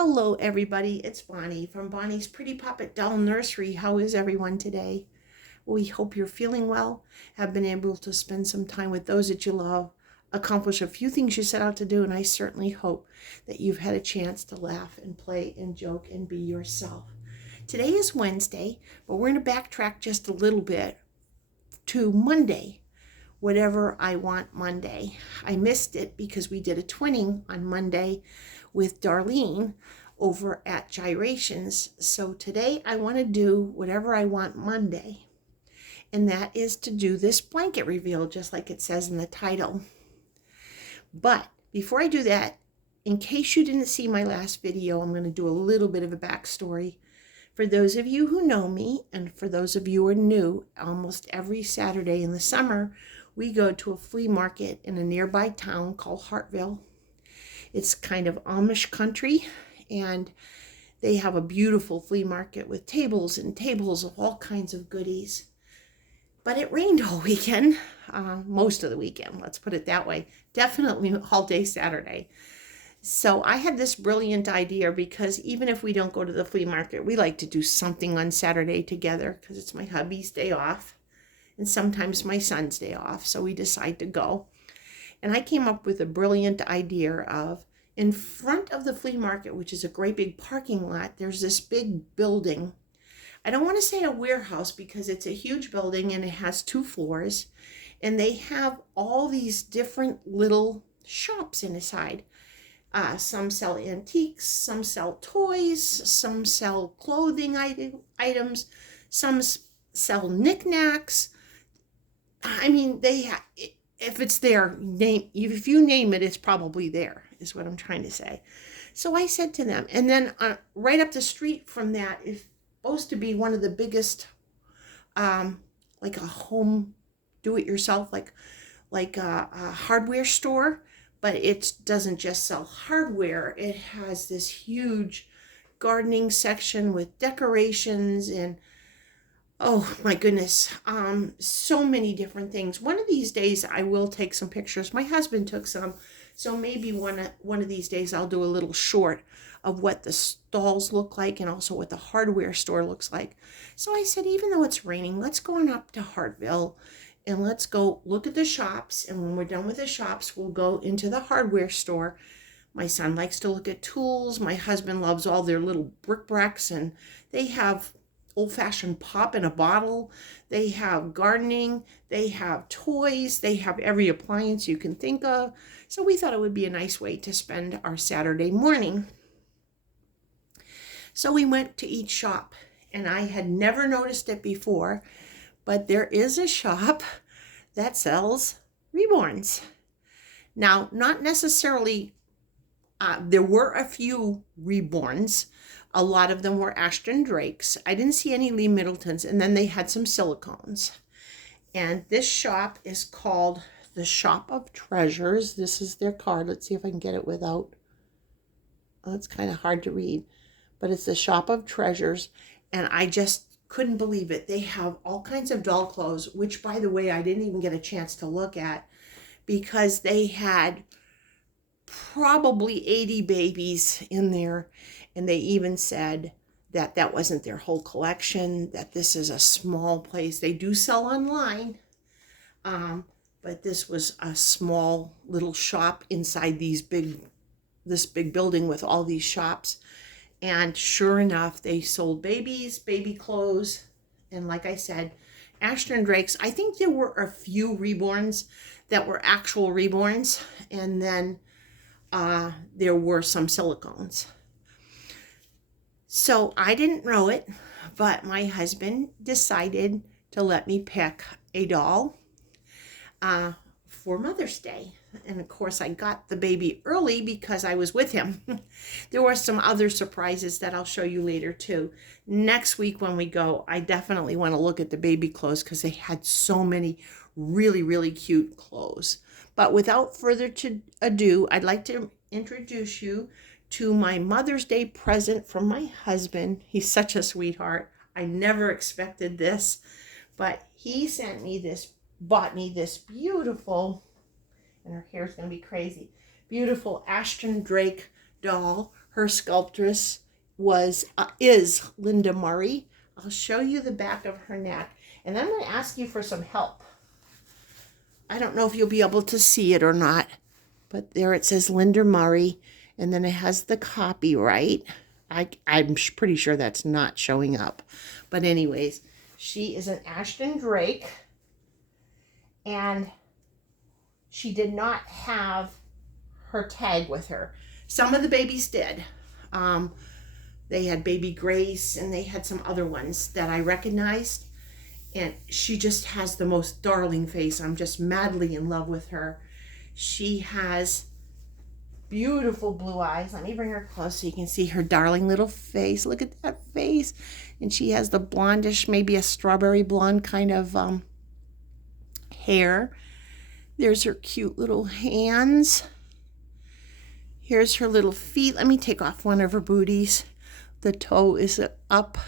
Hello everybody, it's Bonnie from Bonnie's Pretty Poppet Doll Nursery. How is everyone today? We hope you're feeling well, have been able to spend some time with those that you love, accomplish a few things you set out to do, and I certainly hope that you've had a chance to laugh and play and joke and be yourself. Today is Wednesday, but we're going to backtrack just a little bit to Monday. Whatever I Want Monday. I missed it because we did a twinning on Monday with Darlene over at Gyrations. So today I want to do Whatever I Want Monday. And that is to do this blanket reveal, just like it says in the title. But before I do that, in case you didn't see my last video, I'm going to do a little bit of a backstory. For those of you who know me, and for those of you who are new, almost every Saturday in the summer, we go to a flea market in a nearby town called Hartville. It's kind of Amish country, and they have a beautiful flea market with tables and tables of all kinds of goodies. But it rained all weekend, most of the weekend, let's put it that way. Definitely all day Saturday. So I had this brilliant idea, because even if we don't go to the flea market, we like to do something on Saturday together, because it's my hubby's day off and sometimes my son's day off. So we decide to go. And I came up with a brilliant idea of, in front of the flea market, which is a great big parking lot, there's this big building. I don't want to say a warehouse because it's a huge building and it has 2 floors. And they have all these different little shops inside. Some sell antiques, some sell toys, some sell clothing items, some sell knickknacks. I mean, if it's there, if you name it, it's probably there, is what I'm trying to say. So I said to them, and then right up the street from that is supposed to be one of the biggest, like a home do-it-yourself, like a hardware store. But it doesn't just sell hardware. It has this huge gardening section with decorations and, oh my goodness, so many different things. One of these days I will take some pictures. My husband took some, so maybe one of these days I'll do a little short of what the stalls look like and also what the hardware store looks like. So I said, even though it's raining, let's go on up to Hartville and let's go look at the shops. And when we're done with the shops, we'll go into the hardware store. My son likes to look at tools. My husband loves all their little bric-a-bracs, and they have old-fashioned pop in a bottle. They have gardening. They have toys. They have every appliance you can think of. So we thought it would be a nice way to spend our Saturday morning. So we went to each shop, and I had never noticed it before, but there is a shop that sells reborns. Now, not necessarily, there were a few reborns. A lot of them were Ashton Drakes. I didn't see any Lee Middletons, and then they had some silicones. And this shop is called the Shop of Treasures. This is their card. Let's see if I can get it without, oh, it's kind of hard to read, but it's the Shop of Treasures. And I just couldn't believe it. They have all kinds of doll clothes, which, by the way, I didn't even get a chance to look at, because they had probably 80 babies in there. And they even said that that wasn't their whole collection, that this is a small place. They do sell online, but this was a small little shop inside this big building with all these shops. And sure enough, they sold babies, baby clothes, and like I said, Ashton Drakes. I think there were a few reborns that were actual reborns, and then there were some silicones. So I didn't know it, but my husband decided to let me pick a doll for Mother's Day. And of course, I got the baby early because I was with him. There were some other surprises that I'll show you later too. Next week when we go, I definitely want to look at the baby clothes, because they had so many really, really cute clothes. But without further ado, I'd like to introduce you to my Mother's Day present from my husband. He's such a sweetheart. I never expected this, but he bought me this beautiful, and her hair's going to be crazy, beautiful Ashton Drake doll. Her sculptress is Linda Murray. I'll show you the back of her neck, and then I'm going to ask you for some help. I don't know if you'll be able to see it or not, but there it says Linda Murray, and then it has the copyright. I'm pretty sure that's not showing up. But anyways, she is an Ashton Drake, and she did not have her tag with her. Some of the babies did. They had baby Grace, and they had some other ones that I recognized. And she just has the most darling face. I'm just madly in love with her. She has beautiful blue eyes. Let me bring her close so you can see her darling little face. Look at that face. And she has the blondish, maybe a strawberry blonde kind of hair. There's her cute little hands. Here's her little feet. Let me take off one of her booties. The toe is up.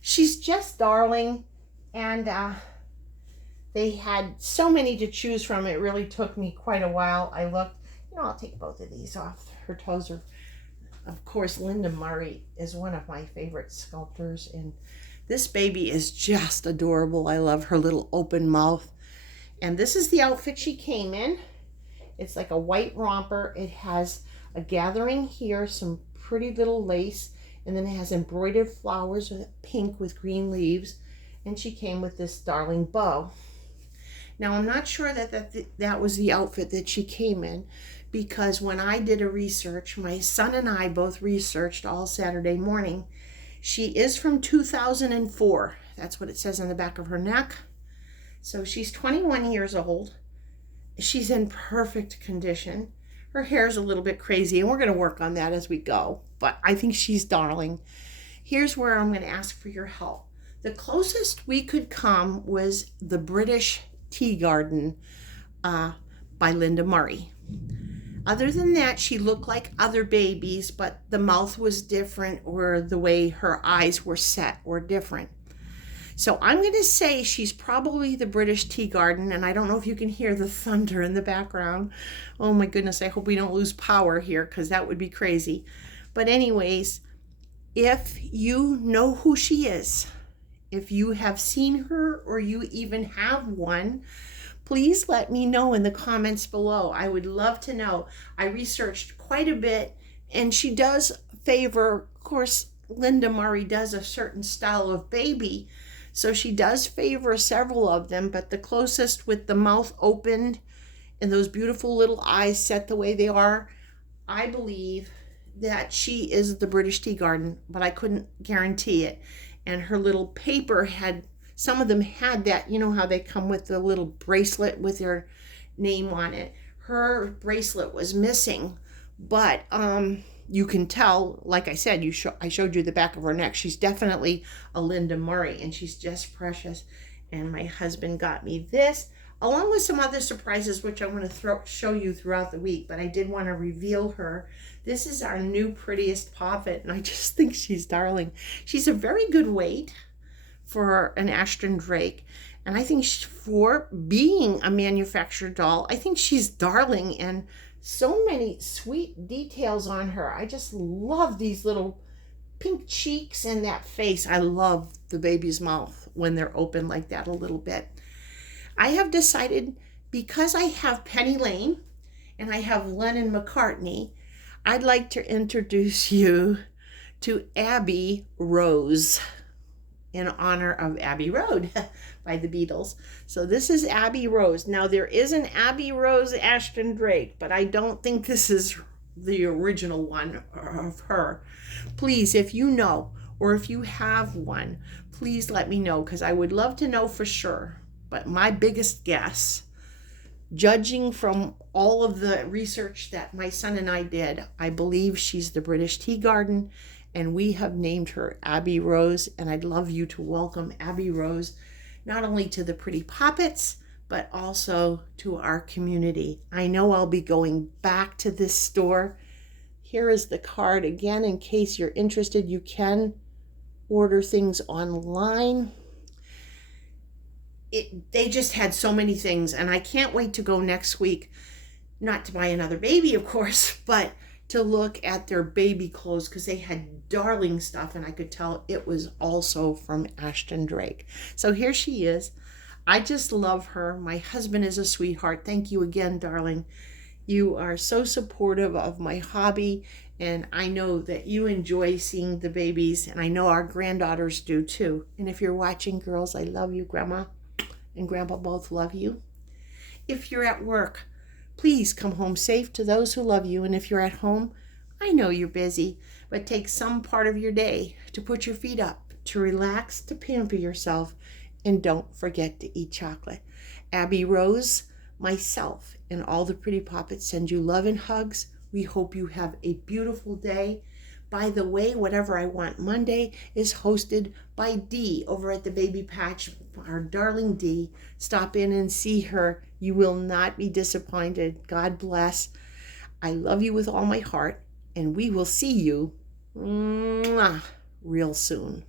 She's just darling. And they had so many to choose from. It really took me quite a while. I looked, I'll take both of these off. Her toes are, of course, Linda Murray is one of my favorite sculptors. And this baby is just adorable. I love her little open mouth. And this is the outfit she came in. It's like a white romper. It has a gathering here, some pretty little lace, and then it has embroidered flowers with pink with green leaves. And she came with this darling bow. Now, I'm not sure that was the outfit that she came in, because when I did a research, my son and I both researched all Saturday morning. She is from 2004. That's what it says on the back of her neck. So she's 21 years old. She's in perfect condition. Her hair's a little bit crazy, and we're going to work on that as we go. But I think she's darling. Here's where I'm going to ask for your help. The closest we could come was the British Tea Garden by Linda Murray. Other than that, she looked like other babies, but the mouth was different, or the way her eyes were set were different. So I'm going to say she's probably the British Tea Garden, and I don't know if you can hear the thunder in the background. Oh my goodness, I hope we don't lose power here, because that would be crazy. But anyways, if you know who she is, if you have seen her or you even have one, please let me know in the comments below. I would love to know. I researched quite a bit, and she does favor, of course, Linda Murray does a certain style of baby, so she does favor several of them, but the closest with the mouth opened and those beautiful little eyes set the way they are, I believe that she is the British Tea Garden, but I couldn't guarantee it. And her little paper had, some of them had that, you know how they come with the little bracelet with their name on it. Her bracelet was missing, but you can tell, like I said, I showed you the back of her neck. She's definitely a Linda Murray, and she's just precious. And my husband got me this, along with some other surprises, which I want to show you throughout the week, but I did want to reveal her. This is our new Prettiest Poppet, and I just think she's darling. She's a very good weight for an Ashton Drake, and I think for being a manufactured doll, I think she's darling, and so many sweet details on her. I just love these little pink cheeks and that face. I love the baby's mouth when they're open like that a little bit. I have decided, because I have Penny Lane and I have Lennon McCartney, I'd like to introduce you to Abbey Rose, in honor of Abbey Road by the Beatles. So this is Abbey Rose. Now, there is an Abbey Rose Ashton Drake, but I don't think this is the original one of her. Please, if you know, or if you have one, please let me know, because I would love to know for sure. But my biggest guess, judging from all of the research that my son and I did, I believe she's the British Tea Garden, and we have named her Abbey Rose, and I'd love you to welcome Abbey Rose not only to the Pretty Poppets, but also to our community. I know I'll be going back to this store. Here is the card again, in case you're interested. You can order things online. They just had so many things, and I can't wait to go next week, not to buy another baby, of course, but to look at their baby clothes because they had darling stuff, and I could tell it was also from Ashton Drake. So here she is. I just love her. My husband is a sweetheart. Thank you again, darling. You are so supportive of my hobby, and I know that you enjoy seeing the babies, and I know our granddaughters do too. And if you're watching, girls, I love you. Grandma and Grandpa both love you. If you're at work, please come home safe to those who love you. And if you're at home, I know you're busy, but take some part of your day to put your feet up, to relax, to pamper yourself, and don't forget to eat chocolate. Abby Rose, myself, and all the Pretty Poppets send you love and hugs. We hope you have a beautiful day. By the way, Whatever I Want Monday is hosted by Dee over at the Baby Patch, our darling Dee. Stop in and see her. You will not be disappointed. God bless. I love you with all my heart, and we will see you real soon.